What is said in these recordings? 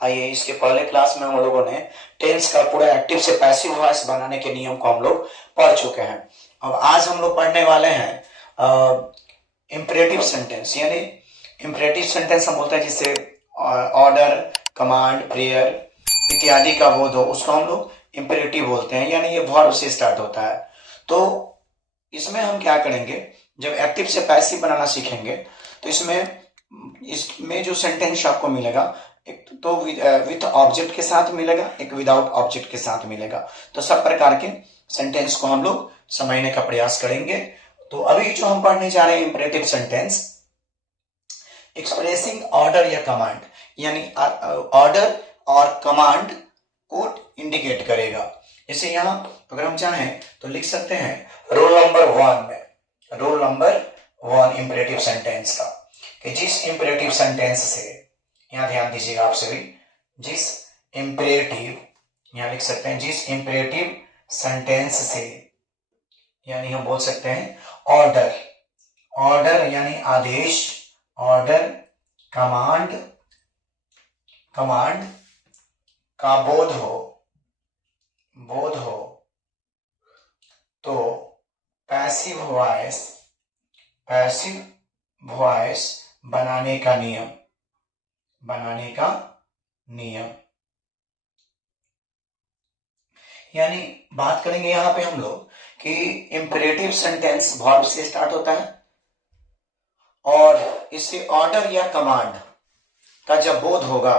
आइए, इसके पहले क्लास में हम लोगों ने टेंस का पूरा एक्टिव से पैसिव वॉइस बनाने के नियम को हम लोग पढ़ चुके हैं। अब आज हम लोग पढ़ने वाले हैं इम्परेटिव सेंटेंस। यानी इम्परेटिव सेंटेंस हम बोलते हैं जिससे ऑर्डर, कमांड, प्रेयर इत्यादि का बोध हो, उसको हम लोग इम्परेटिव बोलते हैं। यानी ये वर्ब से स्टार्ट होता है। तो इसमें हम क्या करेंगे, जब एक्टिव से पैसिव बनाना सीखेंगे तो इसमें जो सेंटेंस आपको मिलेगा, एक तो विथ ऑब्जेक्ट के साथ मिलेगा, एक विदाउट ऑब्जेक्ट के साथ मिलेगा। तो सब प्रकार के सेंटेंस को हम लोग समझने का प्रयास करेंगे। तो अभी जो हम पढ़ने जा रहे हैं इंपरेटिव सेंटेंस, एक्सप्रेसिंग ऑर्डर या कमांड, यानी ऑर्डर और कमांड को इंडिकेट करेगा। जैसे यहाँ अगर हम चाहें तो लिख सकते हैं रोल नंबर 1 में, रोल नंबर 1 इंपरेटिव सेंटेंस का, कि जिस इंपरेटिव सेंटेंस से, यहां ध्यान दीजिएगा आप सभी, जिस इंपरेटिव, यहां लिख सकते हैं जिस इंपरेटिव सेंटेंस से, यानी हम बोल सकते हैं ऑर्डर, ऑर्डर यानी आदेश, ऑर्डर, कमांड, कमांड का बोध हो, बोध हो, तो पैसिव वॉइस, पैसिव वॉइस बनाने का नियम, बनाने का नियम। यानी बात करेंगे यहां पे हम लोग कि इंपरेटिव सेंटेंस वर्ब से स्टार्ट होता है और इससे ऑर्डर या कमांड का जब बोध होगा,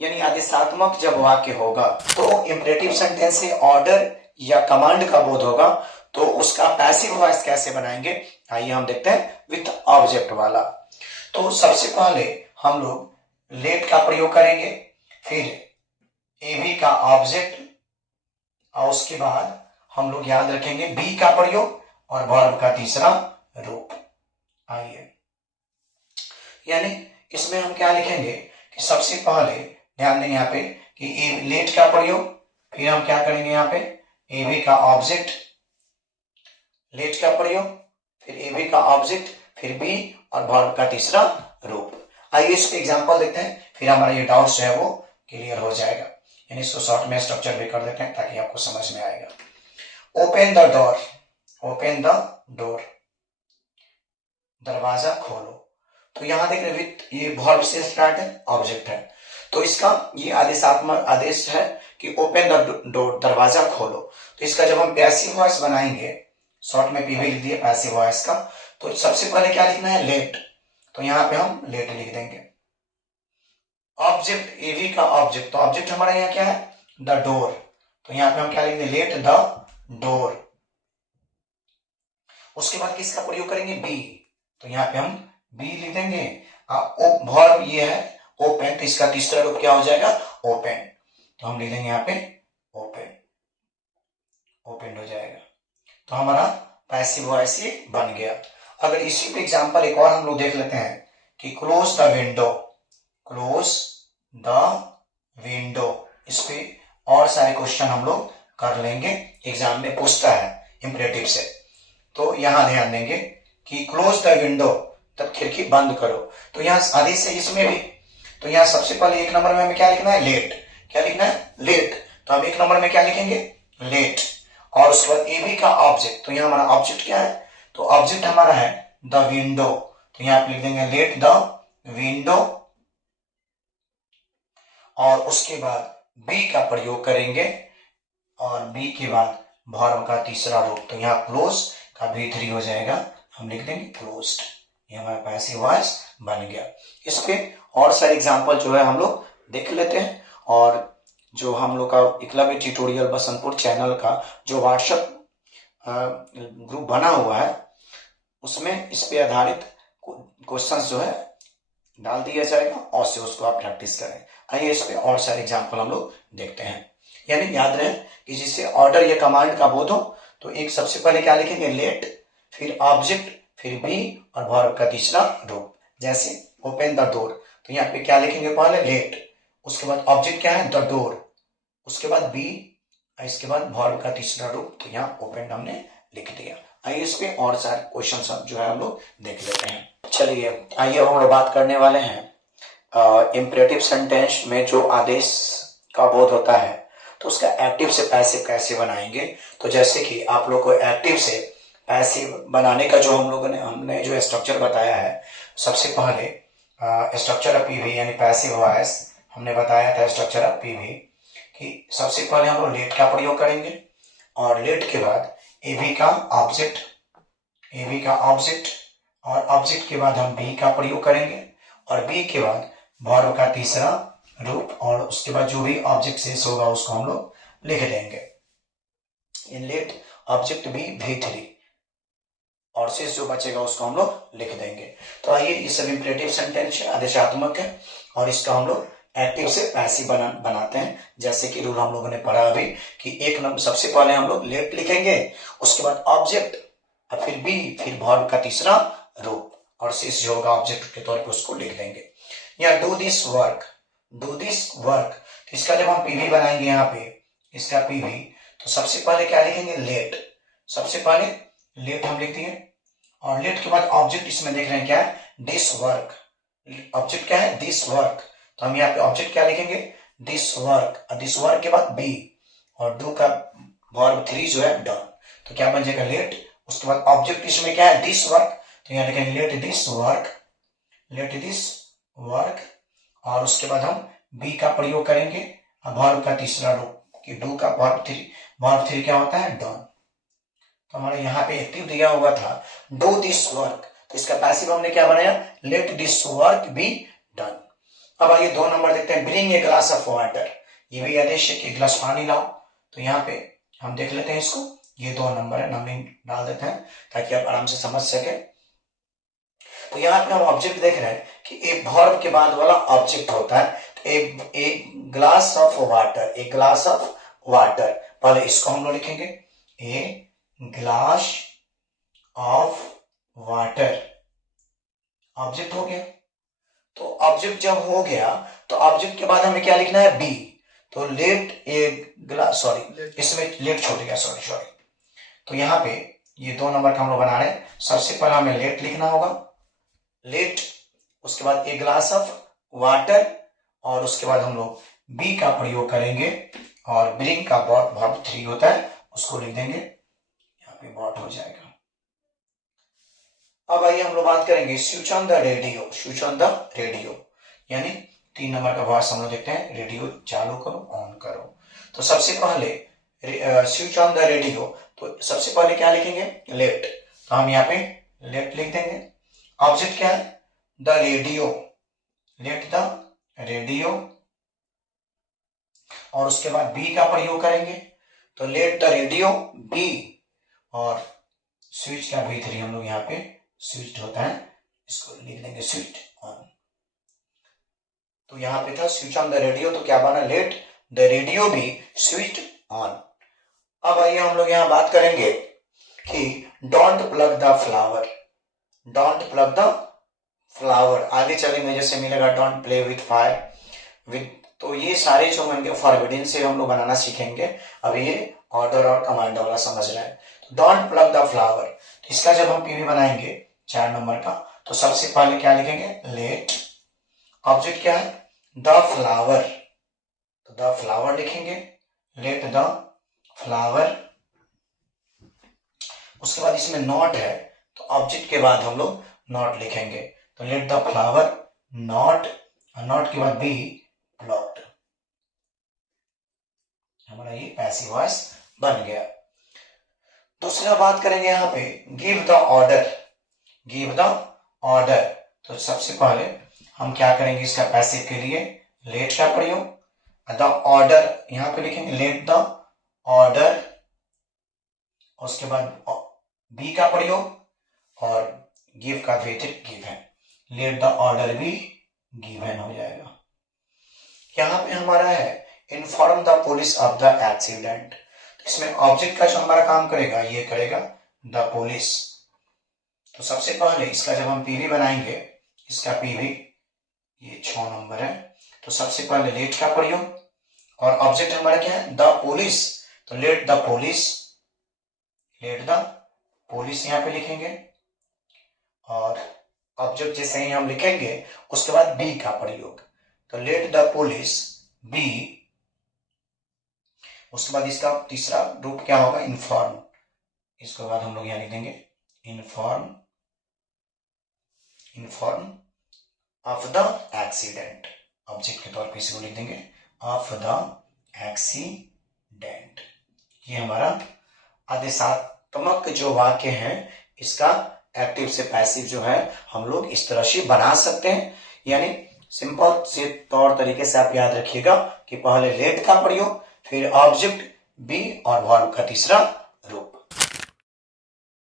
यानी आदेशात्मक जब वाक्य होगा, तो इंपरेटिव सेंटेंस से ऑर्डर या कमांड का बोध होगा, तो उसका पैसिव वॉइस कैसे बनाएंगे, आइए हम देखते हैं विथ ऑब्जेक्ट वाला। तो सबसे पहले हम लोग लेट का प्रयोग करेंगे, फिर एबी का ऑब्जेक्ट, और उसके बाद हम लोग याद रखेंगे बी का प्रयोग और वर्ब का तीसरा रूप। आइए, यानी इसमें हम क्या लिखेंगे कि सबसे पहले ध्यान दें यहाँ पे कि लेट का प्रयोग, फिर हम क्या करेंगे यहाँ पे एबी का ऑब्जेक्ट, लेट का प्रयोग, फिर एबी का ऑब्जेक्ट, फिर बी और वर्ब का तीसरा रूप। आइए इस पे एग्जांपल देखते हैं, फिर हमारा ये डाउट जो है वो क्लियर हो जाएगा। यानी इसको शॉर्ट में स्ट्रक्चर भी कर देते हैं ताकि आपको समझ में आएगा। Open the door, open the door, दरवाजा खोलो। तो यहां देख रहे विथ, ये वर्ब से स्टार्ट है, ऑब्जेक्ट है, तो इसका ये आदेशात्मक आदेश है कि ओपन द डोर, दरवाजा खोलो। तो इसका जब हम पैसिव वॉइस बनाएंगे, शॉर्ट में पीवी लिख दिए पैसिव वॉइस का, तो सबसे पहले क्या लिखना है, लेट। तो यहां पे हम लेट लिख देंगे। ऑब्जेक्ट एवी का ऑब्जेक्ट, तो ऑब्जेक्ट हमारा यहाँ क्या है, द डोर, तो यहाँ पे हम क्या लिखेंगे, लेट द डोर। उसके बाद किसका प्रयोग करेंगे, बी, तो यहाँ पे हम बी लिख देंगे। वर्ब ये है ओपन, तो इसका तीसरा रूप क्या हो जाएगा, ओपन, तो हम लिख देंगे यहाँ पे ओपन, ओपन हो जाएगा। तो हमारा पैसिव वॉइस ये बन गया। अगर इसी पे एग्जांपल एक और हम लोग देख लेते हैं कि close the window, close the window, इस पे और सारे क्वेश्चन हम लोग कर लेंगे, एग्जाम में पूछता है इंपरेटिव से। तो यहां ध्यान देंगे कि क्लोज द विंडो, तब खिड़की बंद करो। तो यहाँ आदेश है इसमें भी, तो यहाँ सबसे पहले एक नंबर में हमें क्या लिखना है, लेट, क्या लिखना है, लेट। तो हम एक नंबर में क्या लिखेंगे, लेट, और उसके बाद एबी का ऑब्जेक्ट, तो यहाँ हमारा ऑब्जेक्ट क्या है, तो ऑब्जेक्ट हमारा है द विंडो, तो यहाँ पे लिख देंगे लेट द विंडो, और उसके बाद बी का प्रयोग करेंगे, और बी के बाद वर्ब का तीसरा रूप, तो यहाँ क्लोज का V3 हो जाएगा, हम लिख देंगे क्लोज्ड। ये हमारा पैसिव वॉइस बन गया। इस पे और सारे एग्जांपल जो है हम लोग देख लेते हैं, और जो हम लोग का एकलव्य ट्यूटोरियल बसंतपुर चैनल का जो व्हाट्सएप ग्रुप बना हुआ है, उसमें इस पे आधारित क्वेश्चंस जो है डाल दिया जाएगा, और से उसको आप प्रैक्टिस करें। आइए इस पे और सारे एग्जांपल हम लोग देखते हैं। यानी याद रहे कि जिससे ऑर्डर या कमांड का बोध हो, तो एक सबसे पहले क्या लिखेंगे, लेट, फिर ऑब्जेक्ट, फिर बी और वर्ब का तीसरा रूप। जैसे ओपन द डोर, तो यहाँ पे क्या लिखेंगे, पहले लेट, उसके बाद ऑब्जेक्ट क्या है, द डोर, उसके बाद बी, इसके बाद वर्ब का तीसरा रूप, तो यहाँ ओपन हमने लिख दिया। आइए इस पे और सारे क्वेश्चन जो है हम लोग देख लेते हैं। चलिए आइए अब हम लोग बात करने वाले हैं इम्परेटिव सेंटेंस में जो आदेश का बोध होता है तो उसका एक्टिव से पैसिव कैसे बनाएंगे। तो जैसे कि आप लोग को एक्टिव से पैसिव बनाने का जो हमने जो स्ट्रक्चर बताया है, सबसे पहले स्ट्रक्चर ऑफ पीवी यानी पैसिव वॉइस हमने बताया था स्ट्रक्चर ऑफ पीवी कि सबसे पहले हम लोग लेट का प्रयोग करेंगे और लेट के बाद एवी का ऑब्जेक्ट, एवी का ऑब्जेक्ट और ऑब्जेक्ट के बाद हम बी का प्रयोग करेंगे और बी के बाद वर्ब का तीसरा रूप और उसके बाद जो भी ऑब्जेक्ट शेष होगा उसको हम लोग लिख देंगे। इन लेट ऑब्जेक्ट बी V3 और शेष जो बचेगा उसको हम लोग लिख देंगे। तो आइए ये सब इंपरेटिव सेंटेंस है, आदेशात्मक है और इसका हम लोग एक्टिव से पैसिव बनाते हैं। जैसे कि रूल हम लोगों ने पढ़ा अभी कि एक नंबर सबसे पहले हम लोग लेट लिखेंगे, उसके बाद ऑब्जेक्ट और फिर बी, फिर वर्ब का तीसरा रूप और शेष जो होगा ऑब्जेक्ट के तौर पर उसको लिख देंगे। या do this work, do this work, तो इसका जब हम पीवी बनाएंगे यहाँ पे इसका पीवी, तो सबसे पहले क्या लिखेंगे लेट, सबसे पहले लेट हम लिख दिए और लेट के बाद ऑब्जेक्ट इसमें देख रहे हैं क्या है दिस वर्क, ऑब्जेक्ट क्या है दिस वर्क, तो हम यहाँ पे ऑब्जेक्ट क्या लिखेंगे दिस वर्क और दिस वर्क के बाद बी और डू का वर्ब 3 जो है डन, तो क्या बन जाएगा लेट, उसके बाद ऑब्जेक्ट इसमें क्या है दिस वर्क, तो यहाँ लिखेंगे let this work, let this work और उसके बाद हम बी का प्रयोग करेंगे और वर्ब का तीसरा रूप कि डू का वर्ब 3 क्या होता है डन। तो हमारे यहाँ पे एक्टिव दिया हुआ था डू दिस वर्क, तो इसका पैसिव हमने क्या बनाया let this work be done. अब आइए 2 नंबर देखते हैं bring a glass of water, ये भी आदेश है कि गिलास पानी लाओ, तो यहाँ पे हम देख लेते हैं इसको, ये 2 नंबर है, नंबरिंग डाल देते हैं ताकि आप आराम से समझ सके। तो यहाँ पे हम ऑब्जेक्ट देख रहे हैं कि एक वर्ब के बाद वाला ऑब्जेक्ट होता है, तो एक ग्लास ऑफ वाटर, एक ग्लास ऑफ वाटर, पहले इसको हम लोग लिखेंगे a glass of water, object हो गया। तो ऑब्जेक्ट जब हो गया तो ऑब्जेक्ट के बाद हमें क्या लिखना है बी, तो लेट ए ग्लास, सॉरी इसमें लेट छूट गया, सॉरी। तो यहाँ पे ये 2 नंबर का हम लोग बना रहे हैं, सबसे पहले हमें लेट लिखना होगा, लेट, उसके बाद ए ग्लास ऑफ वाटर और उसके बाद हम लोग बी का प्रयोग करेंगे और ब्रिंग का वर्ब 3 होता है उसको लिख देंगे, यहाँ पे बॉट हो जाएगा। अब आइए हम लोग बात करेंगे switch on the radio, switch on the radio यानी 3 नंबर का वर्ड हम लोग देखते हैं रेडियो चालू करो ऑन करो। तो सबसे पहले स्विच ऑन द रेडियो, तो सबसे पहले क्या लिखेंगे लेट, तो हम यहाँ पे लेट लिख देंगे, ऑब्जेक्ट क्या है the radio, late the radio और उसके बाद बी का प्रयोग करेंगे, तो लेट द रेडियो बी और स्विच का V3 हम लोग यहाँ पे स्विच होता है इसको लिख देंगे स्विच ऑन। तो यहाँ पे था स्विच ऑन द रेडियो, तो क्या बना let the radio be switch on. अब आइए हम लोग यहाँ बात करेंगे कि don't plug the flower, don't plug the flower, आगे चलेंगे जैसे मिलेगा don't play with fire with, तो ये सारे जो होंगे फॉरबिडन से हम लोग बनाना सीखेंगे। अब ये ऑर्डर और कमांड वाला समझ रहे हैं। तो डोंट प्लग द फ्लावर, तो इसका जब हम पीवी बनाएंगे 4 नंबर का, तो सबसे पहले क्या लिखेंगे लेट, ऑब्जेक्ट क्या है द फ्लावर, तो द फ्लावर लिखेंगे, लेट द फ्लावर, उसके बाद इसमें नॉट है तो ऑब्जेक्ट के बाद हम लोग नॉट लिखेंगे, तो let the flower not, not के बाद बी प्लॉट, हमारा ये पैसिव वॉइस बन गया। दूसरा बात करेंगे यहाँ पे give the order, give the order, तो सबसे पहले हम क्या करेंगे इसका पैसिव के लिए लेट का प्रयोग, द ऑर्डर यहाँ पे लिखेंगे लेट द ऑर्डर, उसके बाद बी का प्रयोग और गिव का वेटेड given, let the order be given हो जाएगा। यहाँ पे हमारा है inform the police of the accident, इसमें ऑब्जेक्ट का जो हमारा काम करेगा ये करेगा द पुलिस। तो सबसे पहले इसका जब हम पीवी बनाएंगे, इसका पीवी ये 6 नंबर है, तो सबसे पहले लेट का प्रयोग और ऑब्जेक्ट हमारा क्या है द पुलिस, तो let the police, let the police यहाँ पे लिखेंगे और ऑब्जेक्ट जैसे ही हम लिखेंगे उसके बाद बी का प्रयोग, तो लेट द पुलिस बी, उसके बाद इसका तीसरा रूप क्या होगा, इन्फॉर्म, इसके बाद हम लोग यहां लिख देंगे inform of the accident, object के तौर पे इसको लिख देंगे ऑफ द एक्सीडेंट। ये हमारा आदेशात्मक जो वाक्य है इसका एक्टिव से पैसिव जो है हम लोग इस तरह से बना सकते हैं। यानी सिंपल से तौर तरीके से आप याद रखिएगा कि पहले लेट का प्रयोग, फिर ऑब्जेक्ट बी और वर्ब का तीसरा रूप।